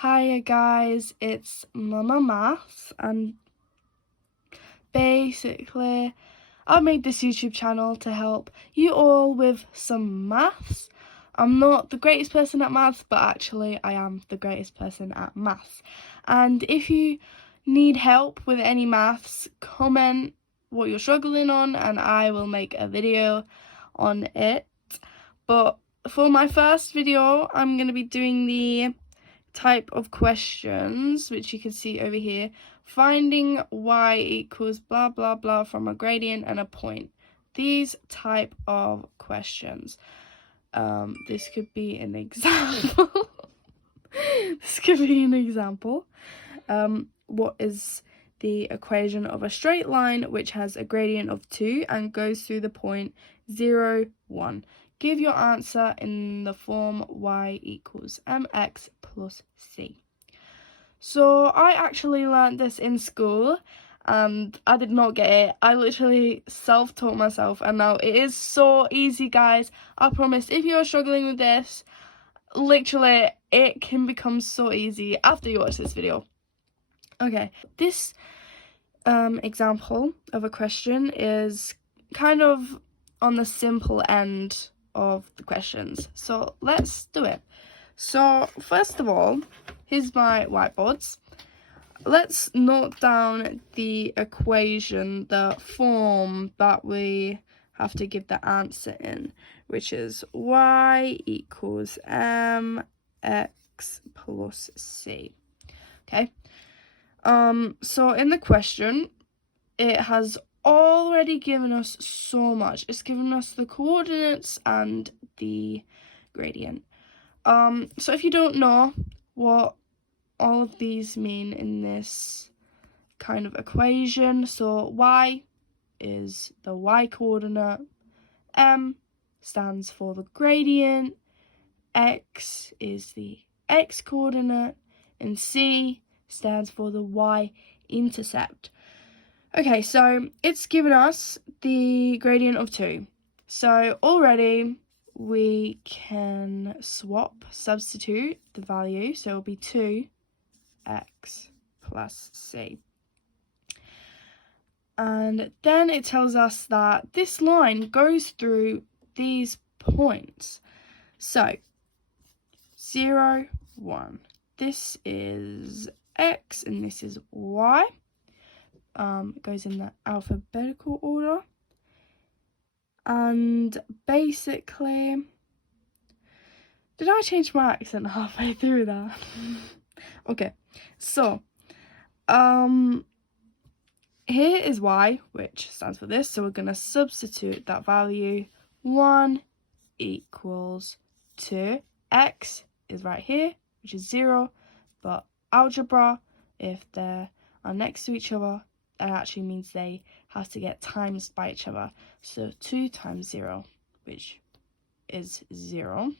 Hiya guys, it's Mama Maths, and basically I made this YouTube channel to help you all with some maths. I'm not the greatest person at maths, but actually I am the greatest person at maths. And if you need help with any maths, comment what you're struggling on and I will make a video on it. But for my first video, I'm going to be doing the type of questions, which you can see over here. Finding y equals blah blah blah from a gradient and a point. These type of questions. This could be an example. This could be an example. What is the equation of a straight line which has a gradient of 2 and goes through the point 0, 1? Give your answer in the form y equals mx plus c. So I actually learned this in school and I did not get it. I literally self-taught myself and now it is so easy, guys. I promise, if you're struggling with this, literally it can become so easy after you watch this video. Okay, this example of a question is kind of on the simple end of the questions, so let's do it. So first of all, here's my whiteboards. Let's note down the equation, the form that we have to give the answer in, which is y equals mx plus c. Okay, so in the question, it has already given us so much. It's given us the coordinates and the gradient. So if you don't know what all of these mean in this kind of equation, so y is the y coordinate, m stands for the gradient, x is the x coordinate, and c stands for the y-intercept. Okay, so it's given us the gradient of 2. So already we can substitute the value, so it'll be 2x plus c. And then it tells us that this line goes through these points. So 0, 1. This is x and this is y. It goes in the alphabetical order. And basically, did I change my accent halfway through that? Okay, so here is y, which stands for this, so we're going to substitute that value. 1 equals 2. X is right here, which is 0, but algebra, if they are next to each other, that actually means they have to get times by each other. So 2 times 0, which is 0,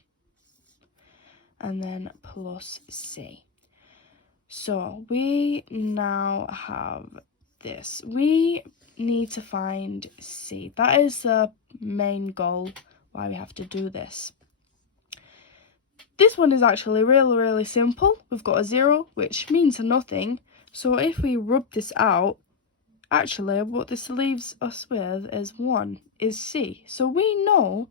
and then plus c. So we now have this. We need to find c. That is the main goal why we have to do this. This one is actually really simple. We've got a 0, which means nothing. So if we rub this out, actually what this leaves us with is 1 is c. So we know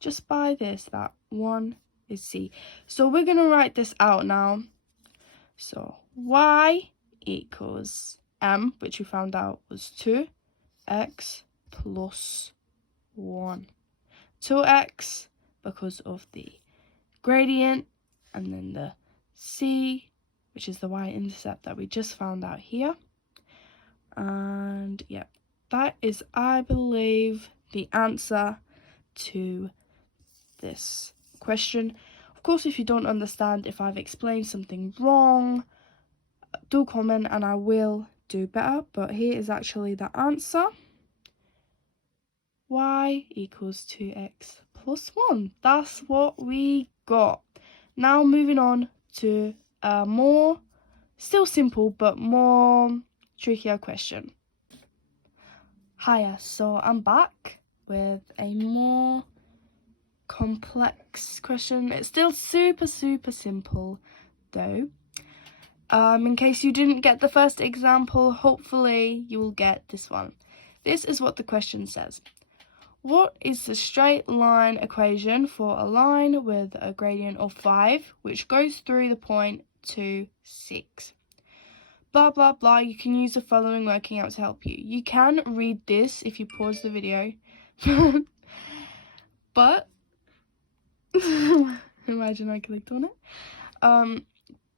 just by this that 1 is c. So we're going to write this out now. So y equals m, which we found out was 2x plus 1. 2x because of the gradient, and then the c, which is the y-intercept that we just found out here. And yeah, that is, I believe, the answer to this question. Of course, if you don't understand, if I've explained something wrong, do comment and I will do better. But here is actually the answer. Y equals 2x plus 1. That's what we got. Now moving on to a more, still simple, but more trickier question. Hiya, so I'm back with a more complex question. It's still super simple though. In case you didn't get the first example, hopefully you will get this one. This is what the question says. What is the straight line equation for a line with a gradient of 5 which goes through the point 2, 6? Blah blah blah. You can use the following working out to help you. You can read this if you pause the video. But imagine I clicked on it.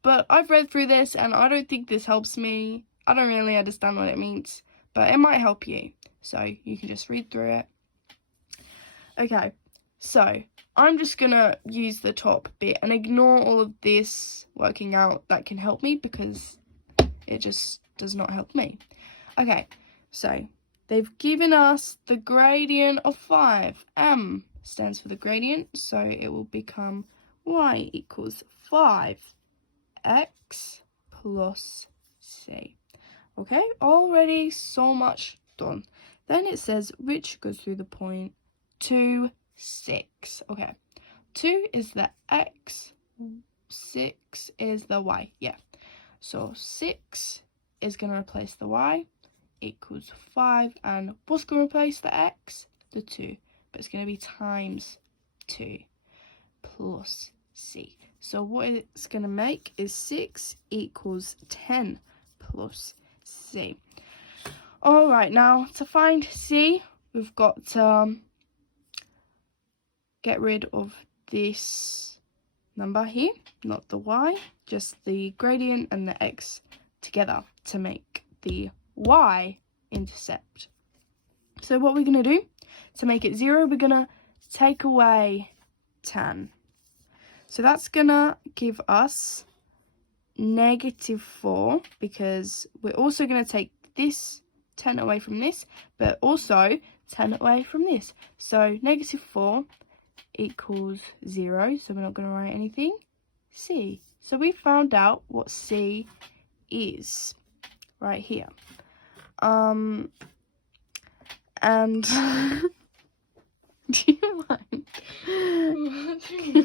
But I've read through this and I don't think this helps me. I don't really understand what it means, but it might help you. So you can just read through it. Okay, so I'm just gonna use the top bit and ignore all of this working out that can help me because it just does not help me. Okay, so they've given us the gradient of 5. M stands for the gradient, so it will become y equals 5x plus c. Okay, already so much done. Then it says which goes through the point 2, 6. Okay, 2 is the x, 6 is the y. Yeah, so 6 is going to replace the y, equals 5, and what's going to replace the x? The 2, but it's going to be times 2 plus c. So what it's going to make is 6 equals 10 plus c. Alright, now to find c, we've got to get rid of this number here, not the y, just the gradient and the x together to make the y-intercept. So what we're going to do, to make it 0, we're going to take away 10. So that's going to give us -4, because we're also going to take this 10 away from this, but also 10 away from this. So -4 equals 0, so we're not going to write anything. C. So we found out what C is right here. And do you mind?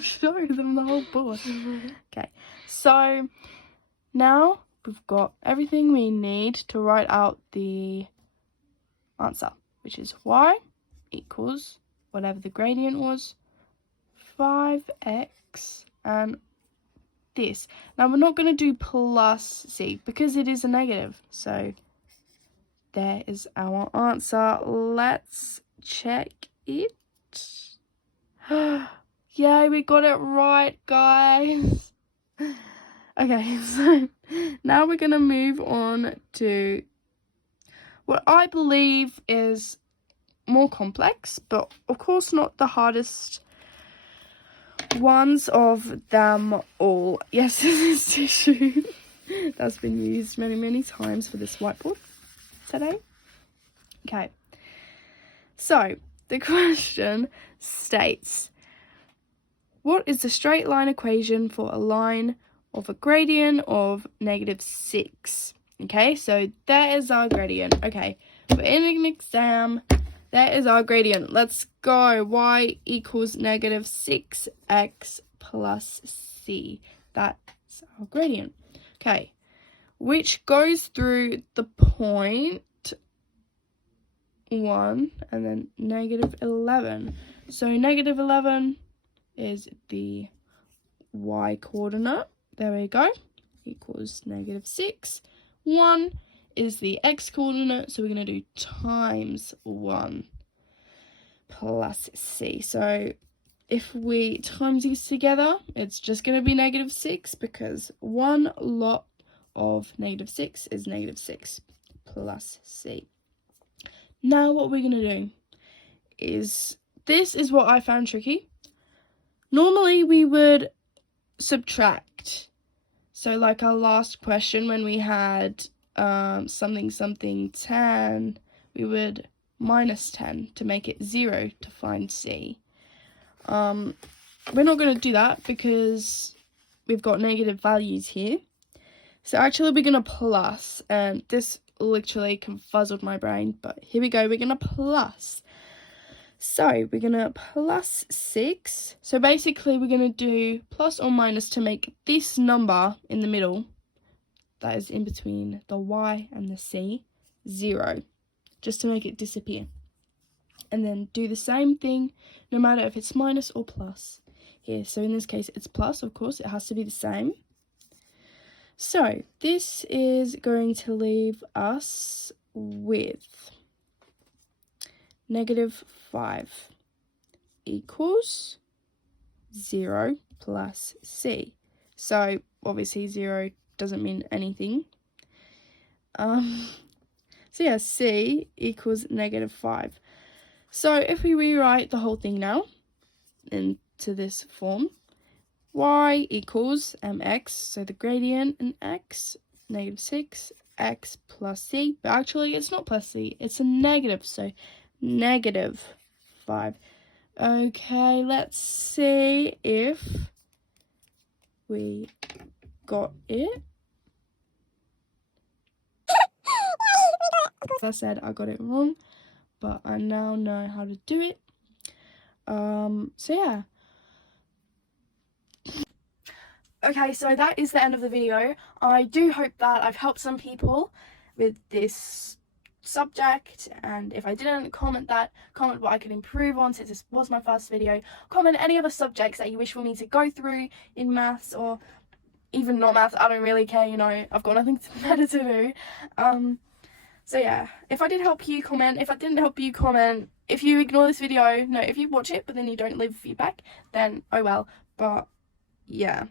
Show them the whole board. Okay, so now we've got everything we need to write out the answer, which is y equals whatever the gradient was, 5x, and this. Now we're not going to do plus c because it is a negative. So there is our answer. Let's check it. Yay, we got it right, guys. Okay, so now we're going to move on to what I believe is more complex, but of course not the hardest ones of them all. Yes, this is tissue that's been used many times for this whiteboard today. Okay, so the question states, what is the straight line equation for a line of a gradient of -6? Okay, so that is our gradient. Okay, we're in an exam. That is our gradient. Let's go. Y equals -6x plus c. That's our gradient. Okay, which goes through the point 1 and then -11. So -11 is the y coordinate. There we go. Equals -6. 1 is the x coordinate, so we're going to do times 1 plus c. So if we times these together, it's just going to be -6, because one lot of -6 is -6 plus c. Now what we're going to do is, this is what I found tricky. Normally we would subtract. So like our last question when we had something 10, we would -10 to make it 0 to find c. We're not going to do that because we've got negative values here. So actually we're going to plus, and this literally confuzzled my brain, but here we go, we're going to plus. So we're going to plus 6. So basically we're going to do plus or minus to make this number in the middle that is in between the y and the c, 0, just to make it disappear. And then do the same thing no matter if it's minus or plus here. So in this case it's plus, of course, it has to be the same. So this is going to leave us with -5 equals 0 plus c. So obviously 0 doesn't mean anything. So yeah, c equals -5. So if we rewrite the whole thing now into this form, y equals mx, so the gradient in x, -6, x plus c, but actually it's not plus c, it's a negative, so -5. Okay, let's see if we got it. As I said, I got it wrong, but I now know how to do it. So yeah. Okay, so that is the end of the video. I do hope that I've helped some people with this subject, and if I didn't, comment what I could improve on since this was my first video. Comment any other subjects that you wish for me to go through in maths, or even not maths, I don't really care, you know, I've got nothing better to do. So yeah, if I did help you, comment. If I didn't help you, comment. If you ignore this video, no, if you watch it but then you don't leave feedback, then oh well. But yeah.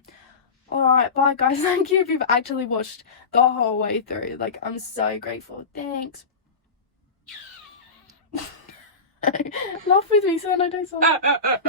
Alright, bye guys. Thank you if you've actually watched the whole way through. Like, I'm so grateful. Thanks. Laugh with me so I don't